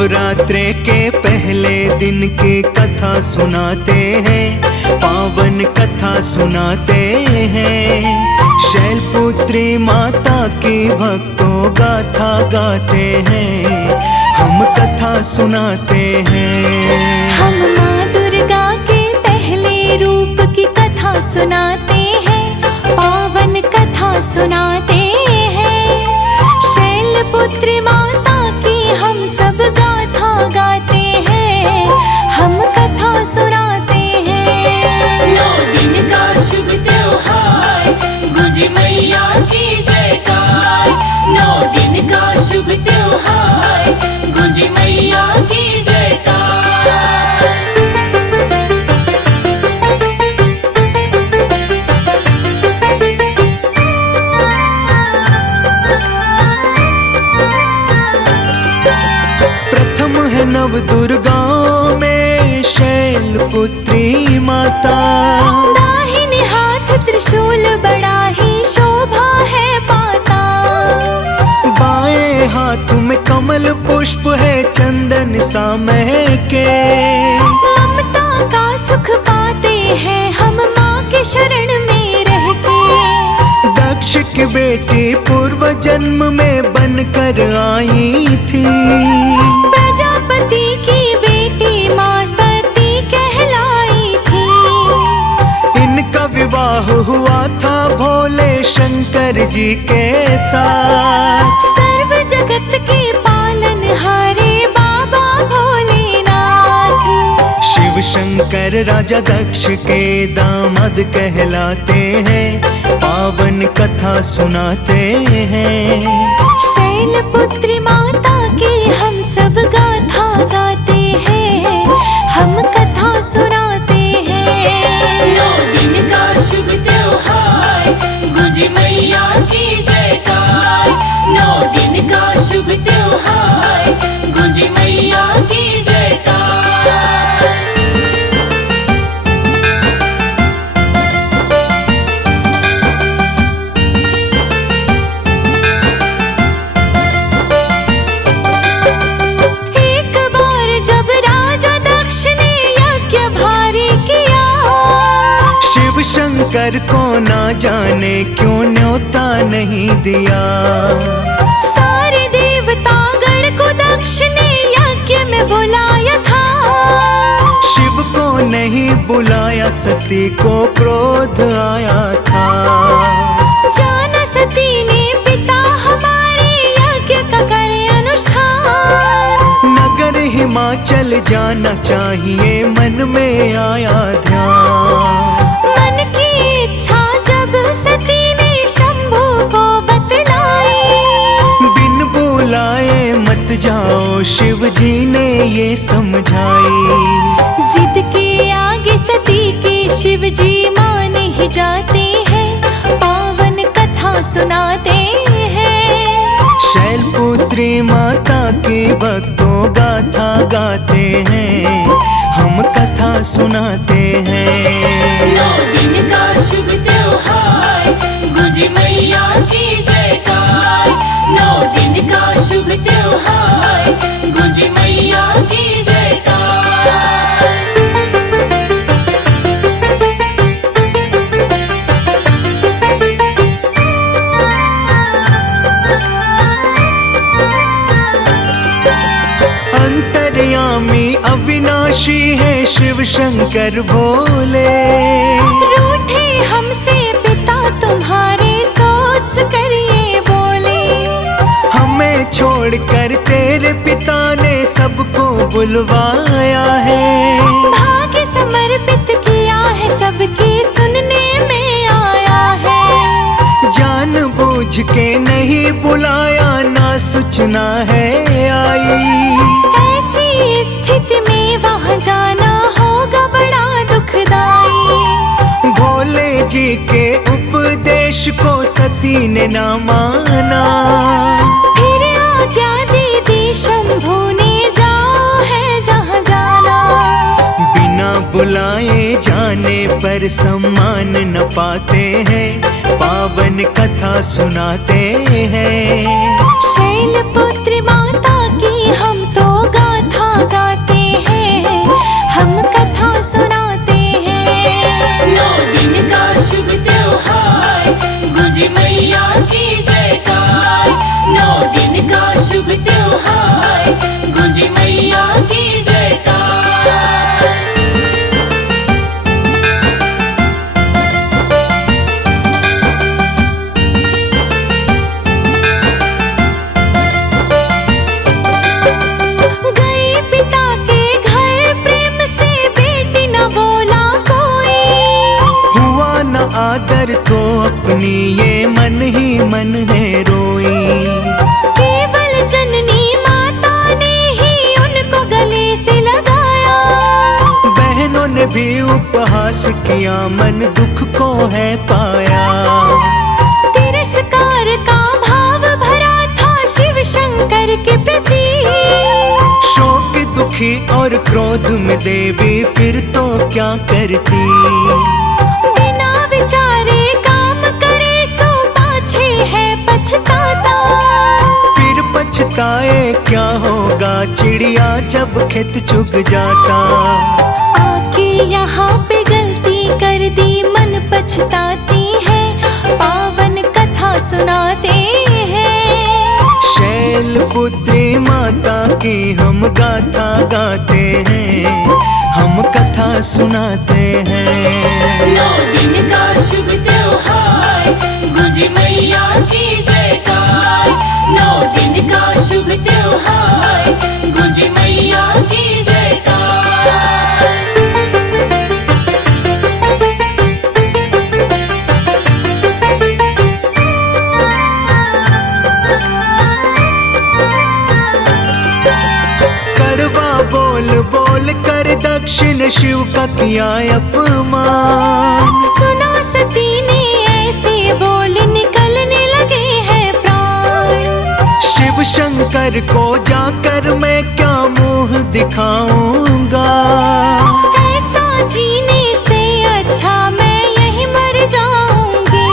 नवरात्रे के पहले दिन की कथा सुनाते हैं, पावन कथा सुनाते हैं। शैलपुत्री माता की भक्तों गाथा गाते हैं, हम कथा सुनाते हैं। हम माँ दुर्गा के पहले रूप की कथा सुनाते हैं, पावन कथा सुनाते हैं। शैलपुत्री माता की हम सब गाथा गाते हैं, हम कथा सुनाते हैं। 9 दिन का शुभ त्योहार, गुंजे मैया की जयकार। 9 दिन का शुभ त्योहार, गुंजे मैया की जयकार। नव दुर्गाओं में शैलपुत्री माता, दाहिने हाथ त्रिशूल बड़ा ही शोभा है पाता। बाएं हाथ में कमल पुष्प है चंदन सा महके। ममता का सुख पाते हैं हम माँ के शरण में रह के। दक्ष की बेटी पूर्व जन्म में बनकर आई थी, प्रजापति की बेटी माँ सती कहलाई थी। इनका विवाह हुआ था भोले शंकर जी के साथ। सर्व जगत के पालनहारे बाबा भोलेनाथ। शिव शंकर राजा दक्ष के दामाद कहलाते हैं, पावन कथा सुनाते हैं। शैलपुत्री माता की हम सब गाथा गाते हैं, हम कथा सुनाते हैं। 9 दिन का शुभ त्योहार, गुंजे मैया की जयकार। 9 दिन का शुभ त्योहार, गुंजे मैया की जयकार। शंकर को ना जाने क्यों न्योता नहीं दिया। सारे देवतागण को दक्ष ने यज्ञ में बुलाया था। शिव को नहीं बुलाया, सती को क्रोध आया था। जाना सती ने पिता हमारे यज्ञ का करे अनुष्ठान। नगर हिमाचल जाना चाहिए मन में आया ध्यान। मन की इच्छा जब सती ने शंभू को बतलाई, बिन बुलाए मत जाओ शिव जी ने ये समझाई। जिद के आगे सती के शिव जी मान ही जाते हैं, पावन कथा सुनाते हैं। शैलपुत्री माता की भक्तों गाथा गाते हैं, हम कथा सुनाते हैं। 9 दिन का शुभ त्योहार, गुंजे मैया की जयकार। 9 दिन का शुभ त्योहार, गुंजे मैया की जयकार। अंतर्यामी अविनाशी है शिव शंकर भोले। रूठे हमसे पिता तुम्हारे सोच कर ये बोले। हमें छोड़कर तेरे पिता ने सबको बुलवाया है। भाग्य समर्पित किया है सबके सुनने में आया है। जानबूझ के नहीं बुलाया ना सूचना है आई। ऐसी स्थिति में वहाँ जाना होगा बड़ा दुखदाई। भोले जी के उपदेश को सती ने ना माना। फिर आज्ञा दे दी शंभू ने, जाओ है जहाँ जाना। बिना बुलाए जाने पर सम्मान न पाते हैं, पावन कथा सुनाते हैं। शैलपुत्री माता की हम तो गाते ने भी उपहास किया, मन दुख को है पाया। तिरस्कार का भाव भरा था शिव शंकर के प्रति। शोक दुखी और क्रोध में देवी फिर तो क्या करती। बिना विचारे काम करे सो पाछे है पछताता। फिर पछताए क्या होगा, चिड़िया जब खेत चुग जाता। आके यहाँ पे गलती कर दी, मन पछताती है, पावन कथा सुनाते हैं। शैलपुत्री माता की हम गाथा गाते हैं, हम कथा सुनाते हैं। 9 दिन का शुभ त्योहार, गुंजे मैया की जयकार। 9 दिन का शुभ त्योहार, गुंजे मैया की जयकार। कड़वा बोल बोल कर दक्षिण शिव का किया अपमान। सुना सती ने ऐसे बोल, निकलने लगे हैं प्राण। शिव शंकर को जाकर मैं क्या मुंह दिखाऊंगा। ऐसा जीने से अच्छा मैं यहीं मर जाऊंगी।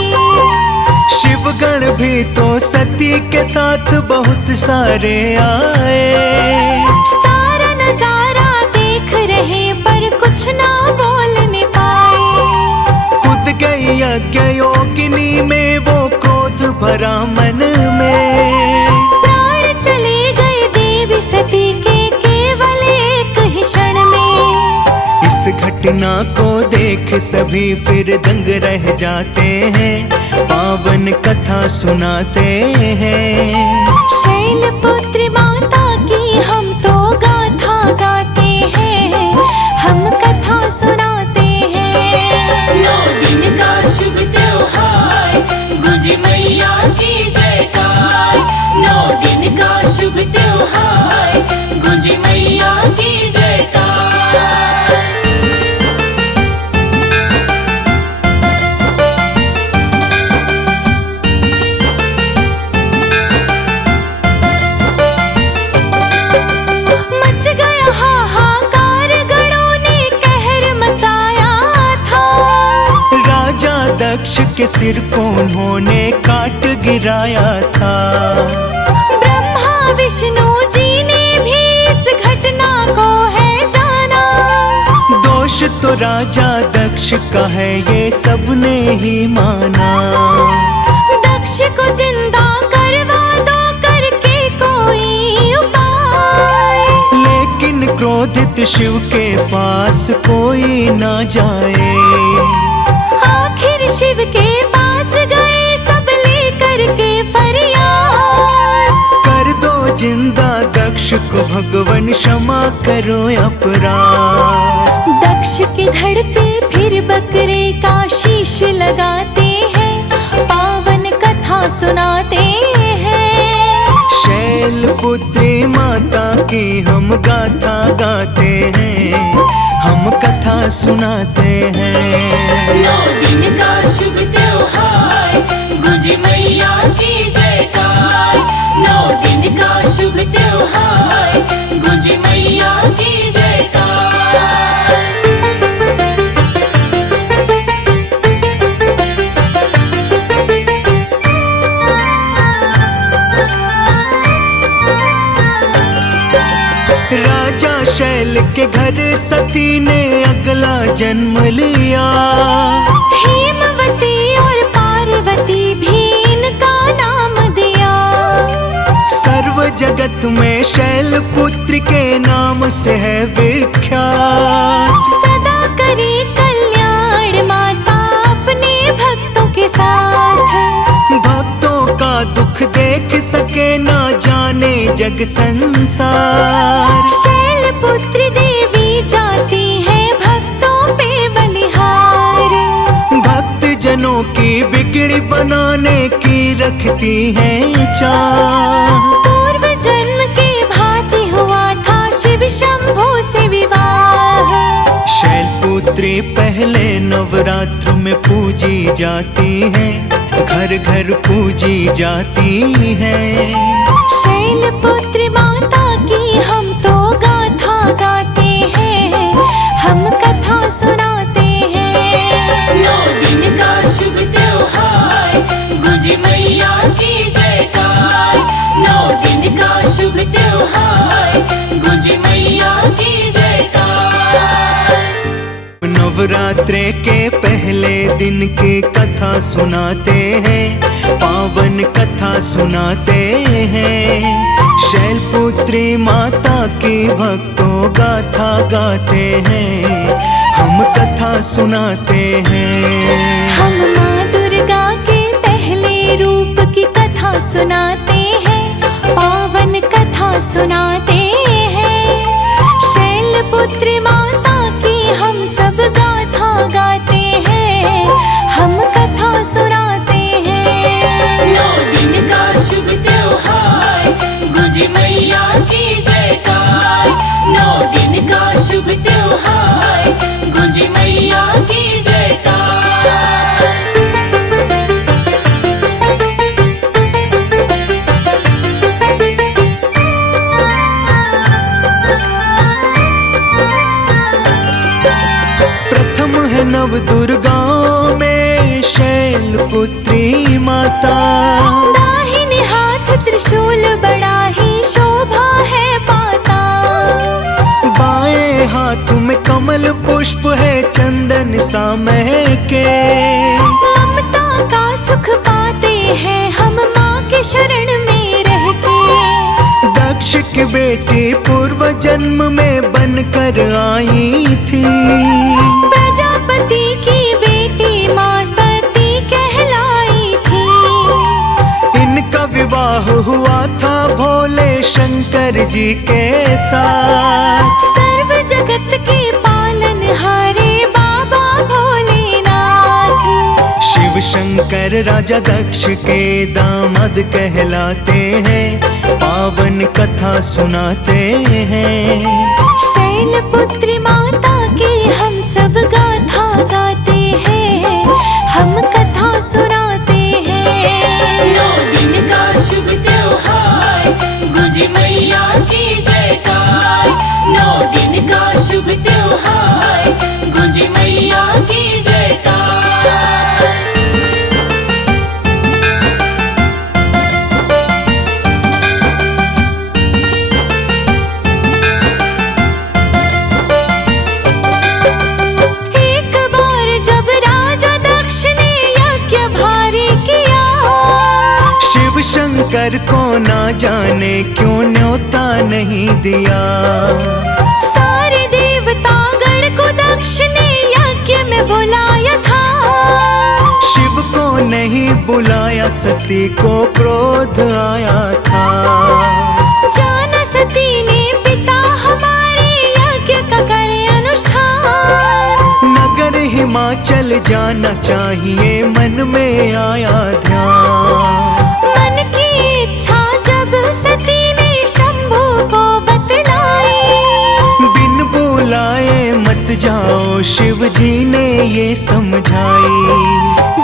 शिवगण भी तो सती के साथ बहुत सारे आए। सारा नजारा देख रहे पर कुछ ना बोलने पाए। कूद गई यज्ञ योगिनी में वो क्रोध भरा मन में। प्राण चले गए देवी सती के केवल एक ही क्षण में। इस घटना को देख सभी फिर दंग रह जाते हैं, पावन कथा सुनाते हैं। शैलपुत्री माता की हम तो गाथा गाते हैं, हम कथा सुनाते हैं। 9 दिन का शुभ त्योहार, गुंजे मैया की जयकार। 9 दिन का शुभ त्योहार, गुंजे मैया की जयकार। मच गया हाहाकार, गणों ने कहर मचाया था। राजा दक्ष के सिर को उन्होंने काट गिराया था। ब्रह्मा विष्णु जी ने भी इस घटना को है जाना। दोष तो राजा दक्ष का है, ये सबने ही माना। दक्ष को जिंदा करवा दो करके कोई उपाय। लेकिन क्रोधित शिव के पास कोई ना जाए। आखिर शिव के पास गए सब लेकर के फरियाद। कर दो जिंदा दक्ष को भगवन, क्षमा करो अपराध। दक्ष के धड़ पे फिर बकरे का शीश लगाते हैं, पावन कथा सुनाते हैं। शैलपुत्री माता की हम गाथा गाते हैं, हम कथा सुनाते हैं। 9 दिन का शुभ त्योहार, गुंजे मैया की जयकार। 9 दिन का शुभ त्योहार, गुंजे मैया की जयकार। राजा शैल के घर सती ने अगला जन्म लिया। हेमवती और पार्वती भी इनका नाम दिया। सर्व जगत में शैलपुत्री के नाम से है विख्यात। सदा करे कल्याण माता अपने भक्तों के साथ। भक्तों का दुख देख सके ना जाने जग संसार। शैलपुत्री देवी जाती है भक्तों पे बलिहार। भक्त जनों की बिगड़ी बनाने की रखती है चाह। पूर्व जन्म के भांति हुआ था शिव शंभू से विवाह। शैलपुत्री पहले नवरात्र में पूजी जाती है, घर घर पूजी जाती है। शैलपुत्री माता की हम तो गाथा गाते हैं, हम कथा सुनाते हैं। 9 दिन का शुभ त्योहार, गुंजे मैया की जयकार। 9 दिन का शुभ त्योहार, गुंजे मैया की जयकार। नवरात्रे के पहले दिन की कथा सुनाते हैं, पावन कथा सुनाते हैं। शैलपुत्री माता की भक्तों गाथा गाते हैं, हम कथा सुनाते हैं। हम माँ दुर्गा के पहले रूप की कथा सुनाते हैं, पावन कथा सुनाते हैं। शैलपुत्री माता की हम सब गाथा गाते हैं, हम कथा सुनाते हैं। 9 दिन का शुभ त्योहार, गुंजे मैया की जयकार। 9 दिन का शुभ त्योहार, गुंजे मैया की जयकार। प्रथम है नव दुर्गाओं में शैलपुत्री माता। दाहिने हाथ त्रिशूल बड़ा ही शोभा है पाता। बाएं हाथ में कमल पुष्प है चंदन सा महके। ममता का सुख पाते हैं हम माँ के शरण में रह के। दक्ष की बेटी पूर्व जन्म में बनकर आई थी। प्रजापति की बेटी माँ सती कहलाई थी। इनका विवाह हुआ था भोले शंकर जी के साथ। सर्व जगत के पालनहारे बाबा भोलेनाथ। शिव शंकर राजा दक्ष के दामाद कहलाते हैं, पावन कथा सुनाते हैं। शैलपुत्री माता की हम सब गाथा गाते हैं, हम कथा सुनाते हैं। 9 दिन का शुभ त्योहार, गुंजे मैया की जयकार। 9 दिन का शुभ त्योहार, गुंजे मैया की जयकार। एक बार जब राजा दक्ष ने यज्ञ भारी किया। शिव शंकर को ना जाने क्यों न्योता नहीं दिया। सारे देवतागण को दक्ष ने यज्ञ में बुलाया था। शिव को नहीं बुलाया, सती को क्रोध आया था। जाना सती ने पिता हमारे यज्ञ का करे अनुष्ठान। नगर हिमाचल जाना चाहिए मन में आया ध्यान। मन की इच्छा जब सती ने शंभू को बतलाई। बिन बुलाए मत जाओ, शिव जी ने ये समझाई।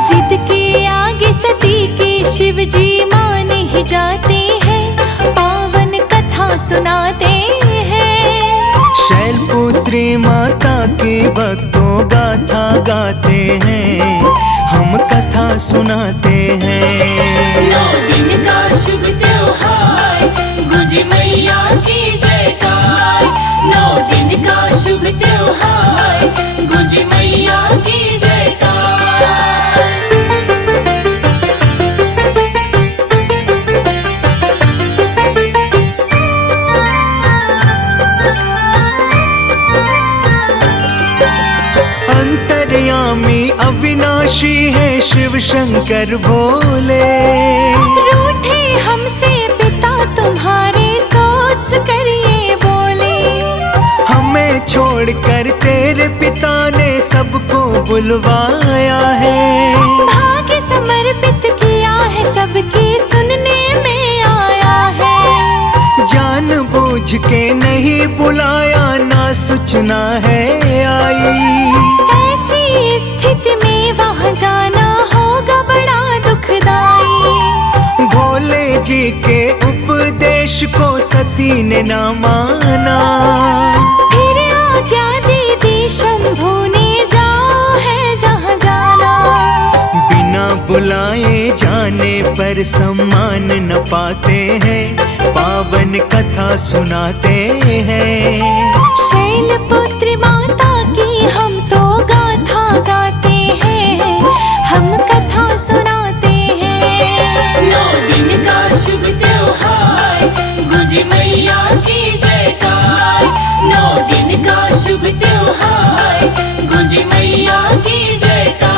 जिद के आगे सती के शिव जी मान ही जाते हैं, पावन कथा सुनाते हैं। शैलपुत्री माता की भक्तों गाथा गाते हैं, हम कथा सुनाते हैं। 9 दिन का शुभ त्योहार, गुंजे मैया की जयकार। 9 दिन का शुभ त्योहार, गुंजे मैया की जयकार। अंतर्यामी अविनाशी है शिव शंकर भोले। रूठे हमसे पिता तुम्हारे सोच कर ये बोले। हमें छोड़कर तेरे पिता ने सबको बुलवाया है। भाग्य समर्पित किया है, सबकी सुनने में आया है। जानबूझ के नहीं बुलाया, ना सूचना है आई। जी के उपदेश को सती ने ना माना। फिर आज्ञा दे दी शंभू ने, जाओ है जहाँ जाना। बिना बुलाए जाने पर सम्मान न पाते हैं, पावन कथा सुनाते हैं। शैलपुत्री माता की हम तो गाथा गाते हैं, हम कथा सुनाते हैं। 9 दिन का शुभ त्योहार, गुंजे मैया की जयकार। 9 दिन का शुभ त्योहार, गुंजे मैया की जयकार।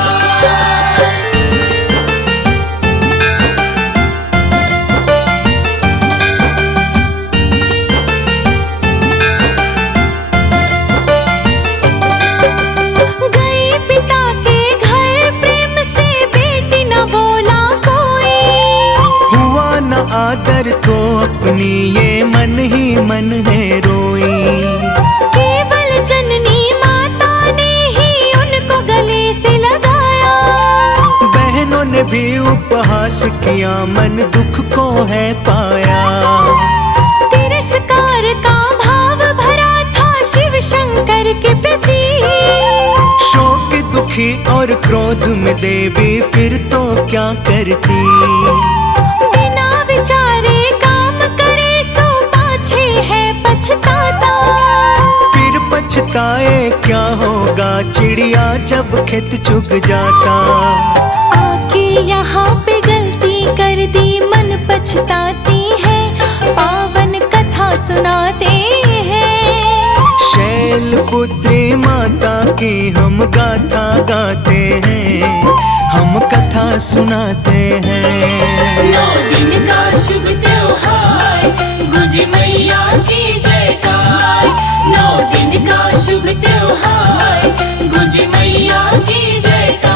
गई पिता के घर प्रेम से, बेटी न बोला कोई। हुआ न आदर तो अपनी ये मन ही मन है रोई। केवल जननी माता ने ही उनको गले से लगाया। बहनों ने भी उपहास किया, मन दुख को है पाया। तिरस्कार का भाव भरा था शिव शंकर के प्रति। शोक दुखी और क्रोध में देवी फिर तो क्या करती। बिना विचारे काम करे सो पाछे है पछताता। फिर पछताए क्या होगा, चिड़िया जब खेत चुग जाता। आके यहाँ पे गलती कर दी, मन पछताती है, पावन कथा सुनाते हैं। शैलपुत्री माता की हम गाथा गाते हैं, हम कथा सुनाते हैं। 9 दिन का शुभ त्योहार, गुंजे मैया की जयकार। 9 दिन का शुभ त्योहार, गुंजे मैया की जयकार।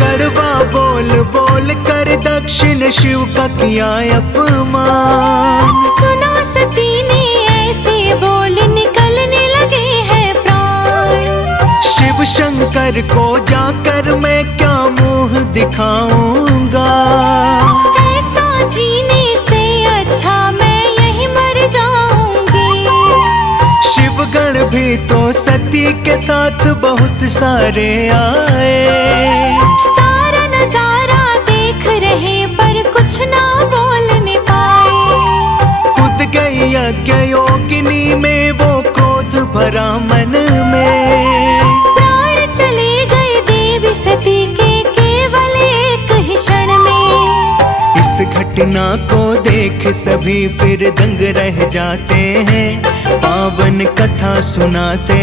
कड़वा बोल बोल कर दक्षिण शिव का किया अपमान। सुना सती ने ऐसे बोल, निकलने लगे हैं प्राण। शिव शंकर को जाकर मैं क्या मुंह दिखाऊंगा। ऐसा जीने से अच्छा मैं यहीं मर जाऊंगी। शिवगण भी तो सती के साथ बहुत सारे आए। सारा नजारा देख रहे पर कुछ ना बोलने पाए। कूद गई यज्ञ योगिनी में, वो क्रोध भरा मन में। प्राण चले गए देवी सती के केवल एक ही क्षण में। इस घटना को देख सभी फिर दंग रह जाते हैं, पावन कथा सुनाते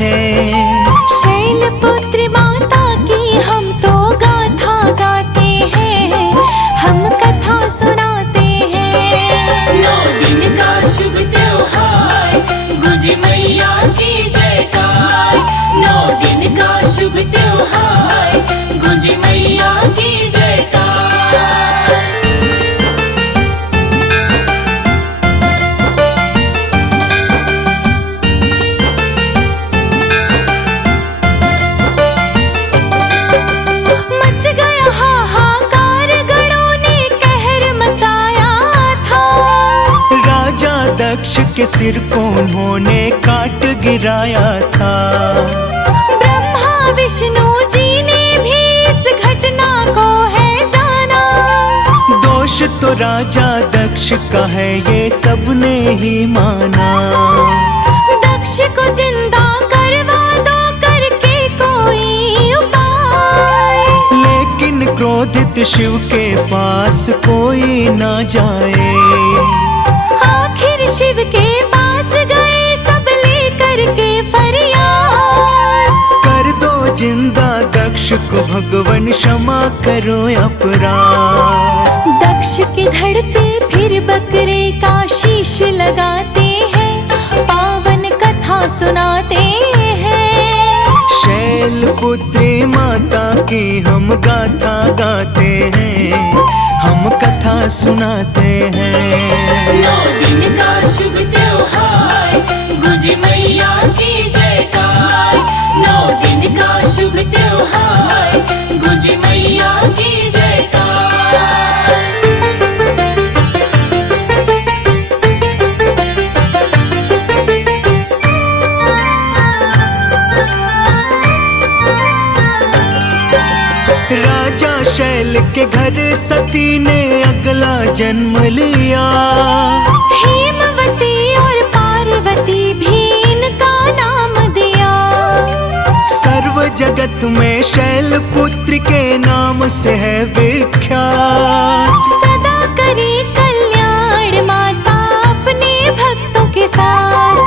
हैं। शैलपुत्री माता की हम तो गाथा गाते हैं, हम कथा सुनाते हैं। 9 दिन का शुभ त्योहार, गुंजे मैया की जयकार। 9 दिन का शुभ त्योहार, गुंजे मैया की जयकार। मच गया हाहाकार, गणों ने कहर मचाया था। राजा दक्ष के सिर को उन्होंने काट गिराया था। ब्रह्मा विष्णु जी ने भी इस घटना को है जाना। दोष तो राजा दक्ष का है, ये सबने ही माना। दक्ष को जिंदा करवा दो करके कोई उपाय। लेकिन क्रोधित शिव के पास कोई ना जाए। आखिर शिव के पास गए सब लेकर के फरियाद। कर दो जिंदा दक्ष को भगवन, क्षमा करो अपराध। दक्ष के धड़ पे फिर बकरे का शीश लगाते हैं, पावन कथा सुनाते हैं। शैलपुत्री माता की हम गाथा गाते हैं, हम कथा सुनाते हैं। 9 दिन का शुभ त्योहार, गुंजे मैया की जयकार। 9 दिन का शुभ त्योहार, गुंजे मैया की जयकार। राजा शैल के घर सती ने अगला जन्म लिया। हेमवती और पार्वती भी इनका नाम दिया। सर्व जगत में शैल पुत्र के नाम से है विख्यात। सदा करे कल्याण माता अपने भक्तों के साथ।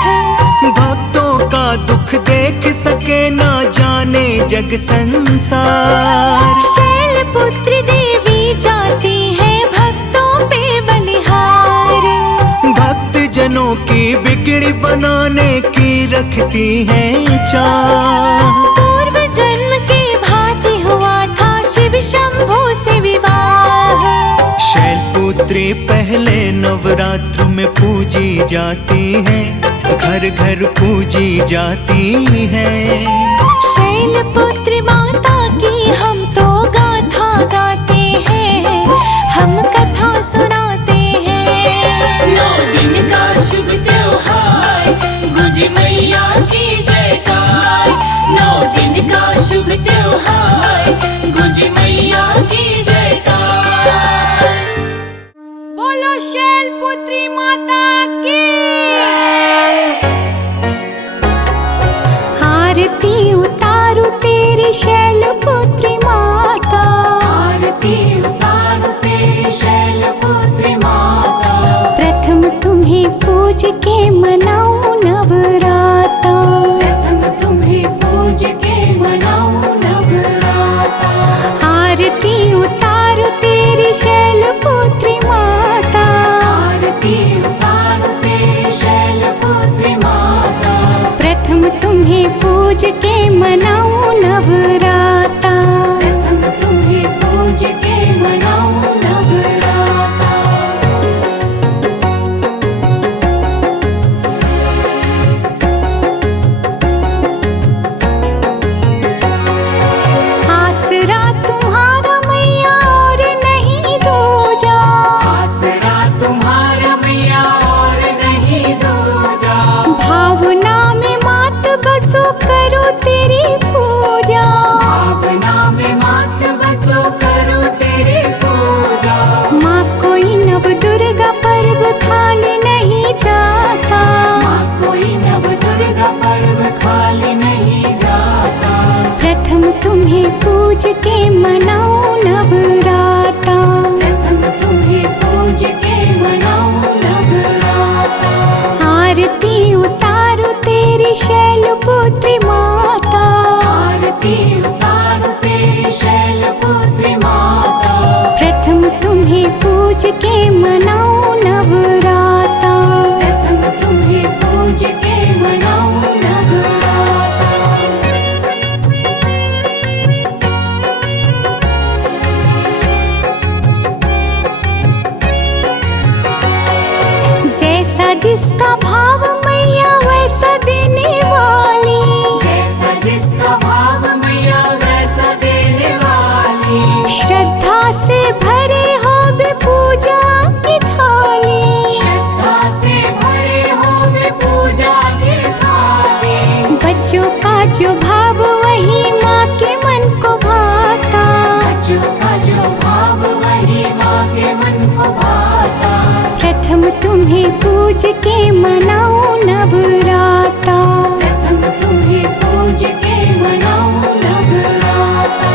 भक्तों का दुख देख सके ना जाने जग संसार। शैल पुत्र देवी जाती है भक्तों पे बलिहार। भक्त जनों की बिगड़ी बनाने की रखती है चाह। पूर्व जन्म के भांति हुआ था शिव शंभू से विवाह। शैलपुत्री पहले नवरात्र में पूजी जाती है, घर घर पूजी जाती है। शैलपुत्री माता की हम तो गाथा गाते हैं, हम कथा सुनाते हैं। 9 दिन का शुभ त्योहार, गुंजे मैया की जयकार। 9 दिन का शुभ त्योहार, गुंजे मैया की जयकार। बोलो शैलपुत्री माता की। आरती उतारू तेरी शैलपुत्री माता। आरती उतारू तेरी शैलपुत्री माता। प्रथम तुम्हें पूज के मनाऊं नवराता। प्रथम तुम्हें पूज के मनाऊं नवराता। आरती उतारू तेरी शैलपुत्री माता। आरती उतारू तेरी शैलपुत्री माता। प्रथम तुम्हें पूज के मनाऊं नवराता। प्रथम तुम्हें पूज के मनाऊं नवराता। आसरा तुम्हारा मैया और नहीं दूजा। आसरा तुम्हारा मैया और नहीं दूजा। भावना में मात बसो करो तेरी पूजा। भावना में मात बसो करो तेरी पूजा। माँ कोई नव दुर्गा पर्व खाली नहीं जाता। माँ कोई नव दुर्गा पर्व खाली नहीं जाता। प्रथम तुम्हें पूज के मनाऊं नवराता। प्रथम तुम्हें पूज के मनाऊं नवराता। आरती उतारो तेरी शैलपुत्री माता। आरती उतारू तेरी शैलपुत्री माता। प्रथम तुम्हें पूज के मनाऊं नवराता। प्रथम तुम्हें पूज के मनाऊं नवराता। जैसा जिसका भाव मैया वैसा देने वाली। जैसा जिसका भाव मैया वैसा देने वाली। श्रद्धा से भरे हो बे पूजा की थाली। श्रद्धा से भरे हो वे पूजा की थाली। बच्चों का जो भाव वही माँ के मन को भाता। बच्चों का जो भाव वही माँ के मन को भाता। प्रथम तुम्हें पूज के मनाऊं नवराता। प्रथम तुम्हें पूज के मनाऊं नवराता।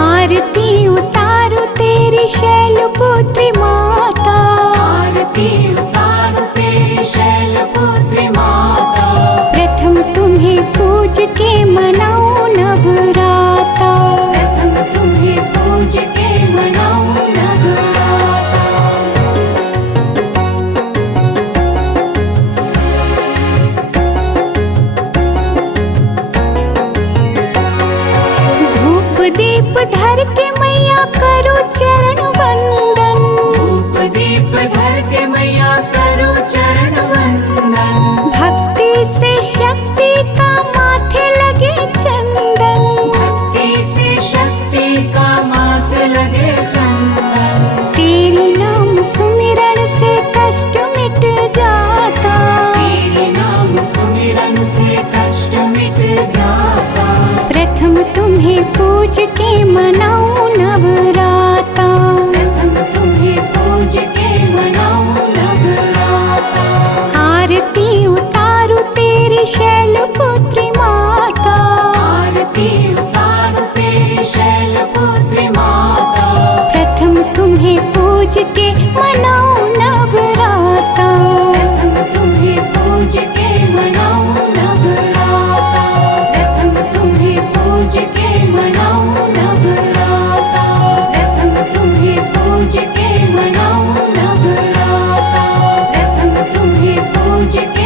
आरती उतारो तेरी शैलपुत्री माता। आरती उतारू तेरी शैलपुत्री माता। प्रथम तुम्हें पूज के मनाऊं नवराता। प्रथम तुम्हें पूज के मनाऊं नवराता। धूप दीप धर के मैया करो चरण वंदन। तुम्हें पूज के मनाऊं नवराता। प्रथम तुम्हें पूज के मनाऊं नवराता। आरती उतारू तेरी शैलपुत्री माता। आरती उतारू तेरी शैलपुत्री माता। प्रथम तुम्हें पूज के मनाऊं नवराता। प्रथम तुम्हें पूज के मनाऊं नवराता। प्रथम तुम्हें पूज के मनाऊं नवराता। प्रथम तुम्हें पूज के मनाऊं नवराता। प्रथम तुम्हें पूज के